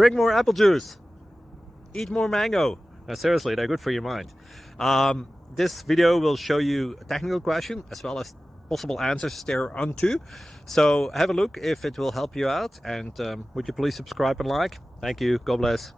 Drink more apple juice. Eat more mango. No, seriously, they're good for your mind. This video will show you a technical question as well as possible answers thereunto. So have a look if it will help you out, and would you please subscribe and like? Thank you. God bless.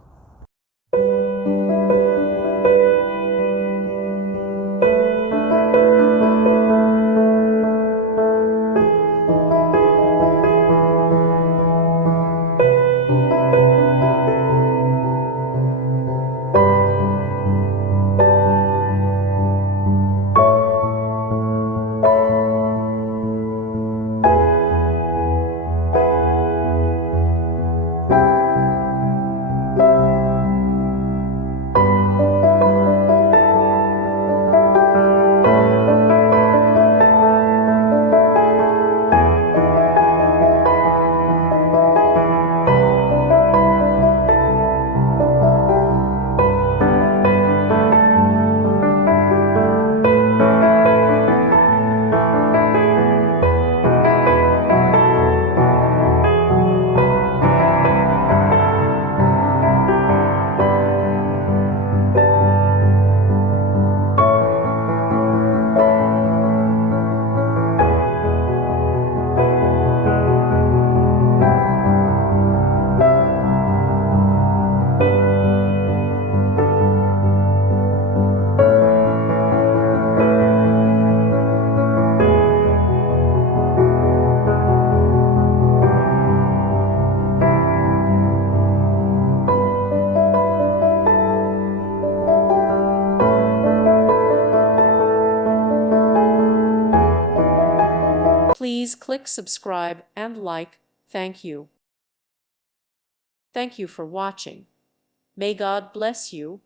Please click subscribe and like. Thank you. Thank you for watching. May God bless you.